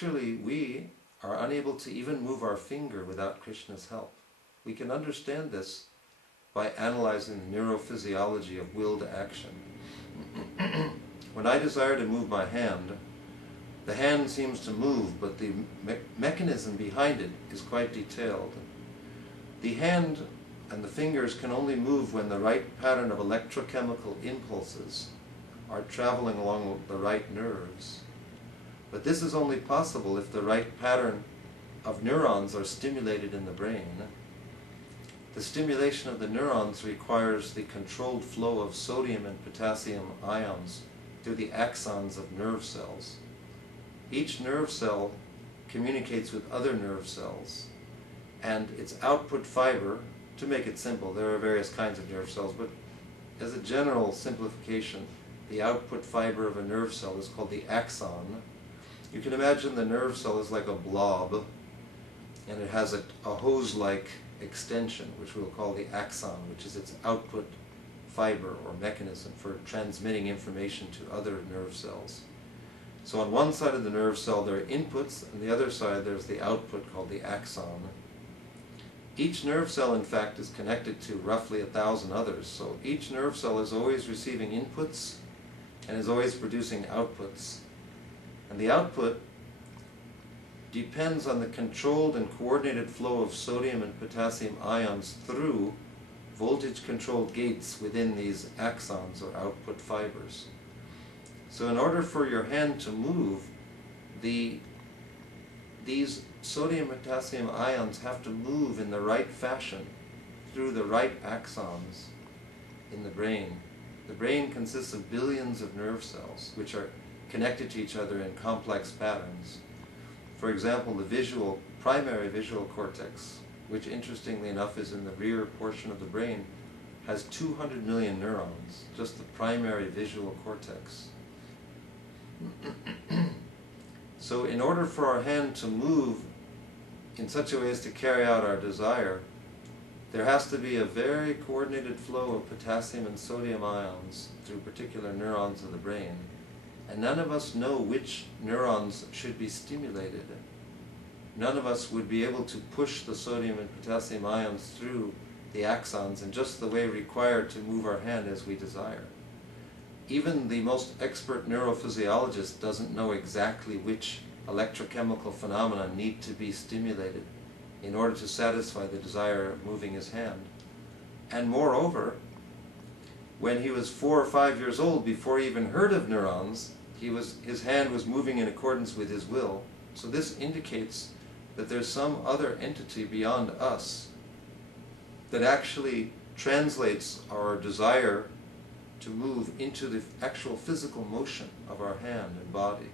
actually we are unable to even move our finger without Krishna's help. We can understand this by analyzing the neurophysiology of willed action. When I desire to move my hand, the hand seems to move, but the mechanism behind it is quite detailed. The hand and the fingers can only move when the right pattern of electrochemical impulses are traveling along the right nerves. But this is only possible if the right pattern of neurons are stimulated in the brain. The stimulation of the neurons requires the controlled flow of sodium and potassium ions through the axons of nerve cells. Each nerve cell communicates with other nerve cells, and its output fiber, to make it simple, there are various kinds of nerve cells, but as a general simplification, the output fiber of a nerve cell is called the axon. You can imagine the nerve cell is like a blob, and it has a hose-like extension, which we'll call the axon, which is its output fiber or mechanism for transmitting information to other nerve cells. So on one side of the nerve cell there are inputs, and the other side there's the output called the axon. Each nerve cell, in fact, is connected to roughly 1,000 others, so each nerve cell is always receiving inputs and is always producing outputs. And the output depends on the controlled and coordinated flow of sodium and potassium ions through voltage-controlled gates within these axons or output fibers. So in order for your hand to move, these sodium and potassium ions have to move in the right fashion through the right axons in the brain. The brain consists of billions of nerve cells which are connected to each other in complex patterns. For example, the primary visual cortex, which interestingly enough is in the rear portion of the brain, has 200 million neurons, just the primary visual cortex. So in order for our hand to move in such a way as to carry out our desire, there has to be a very coordinated flow of potassium and sodium ions through particular neurons of the brain. And none of us know which neurons should be stimulated. None of us would be able to push the sodium and potassium ions through the axons in just the way required to move our hand as we desire. Even the most expert neurophysiologist doesn't know exactly which electrochemical phenomena need to be stimulated in order to satisfy the desire of moving his hand. And moreover, when he was 4 or 5 years old, before he even heard of neurons, his hand was moving in accordance with his will. So this indicates that there's some other entity beyond us that actually translates our desire to move into the actual physical motion of our hand and body.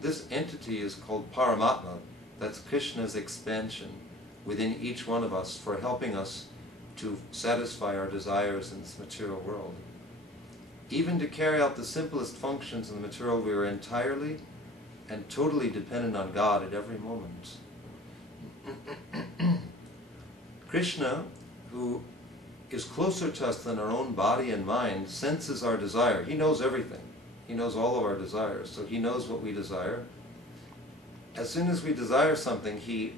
This entity is called Paramatma. That's Krishna's expansion within each one of us for helping us to satisfy our desires in this material world. Even to carry out the simplest functions in the material, we are entirely and totally dependent on God at every moment. Krishna, who is closer to us than our own body and mind, senses our desire. He knows everything. He knows all of our desires, so he knows what we desire. As soon as we desire something, he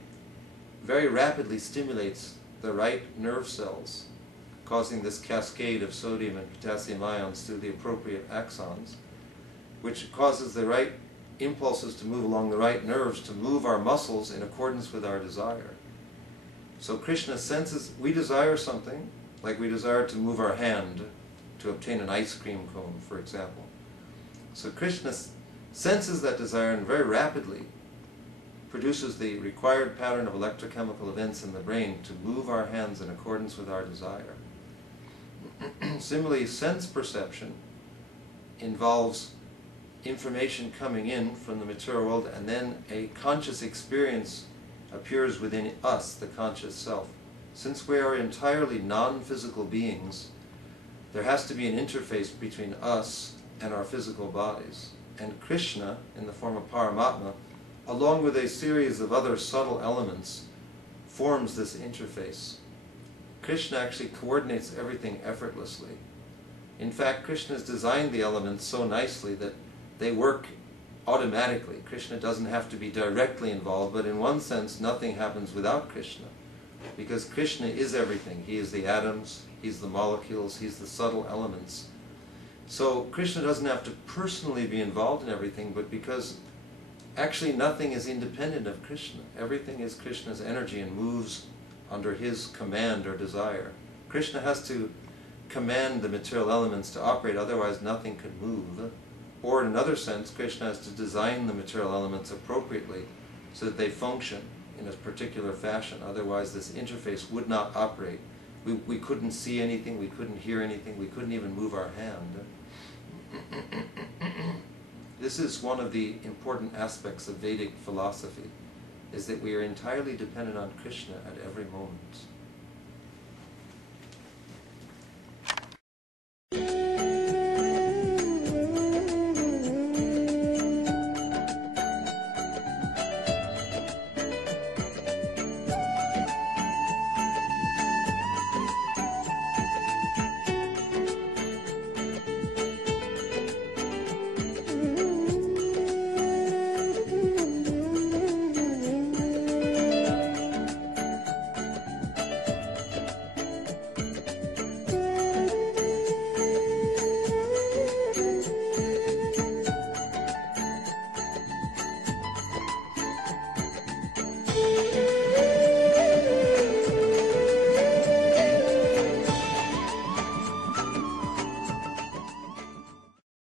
very rapidly stimulates the right nerve cells, causing this cascade of sodium and potassium ions through the appropriate axons, which causes the right impulses to move along the right nerves to move our muscles in accordance with our desire. So Krishna senses we desire something, like we desire to move our hand to obtain an ice cream cone, for example. So Krishna senses that desire and very rapidly produces the required pattern of electrochemical events in the brain to move our hands in accordance with our desire. Similarly, sense perception involves information coming in from the material world, and then a conscious experience appears within us, the conscious self. Since we are entirely non-physical beings, there has to be an interface between us and our physical bodies. And Krishna, in the form of Paramatma, along with a series of other subtle elements, forms this interface. Krishna actually coordinates everything effortlessly. In fact, Krishna has designed the elements so nicely that they work automatically. Krishna doesn't have to be directly involved, but in one sense nothing happens without Krishna, because Krishna is everything. He is the atoms, he's the molecules, he's the subtle elements. So Krishna doesn't have to personally be involved in everything, but because actually nothing is independent of Krishna. Everything is Krishna's energy and moves under his command or desire. Krishna has to command the material elements to operate, otherwise nothing could move. Or in another sense, Krishna has to design the material elements appropriately so that they function in a particular fashion. Otherwise this interface would not operate. We couldn't see anything, we couldn't hear anything, we couldn't even move our hand. This is one of the important aspects of Vedic philosophy, is that we are entirely dependent on Krishna at every moment.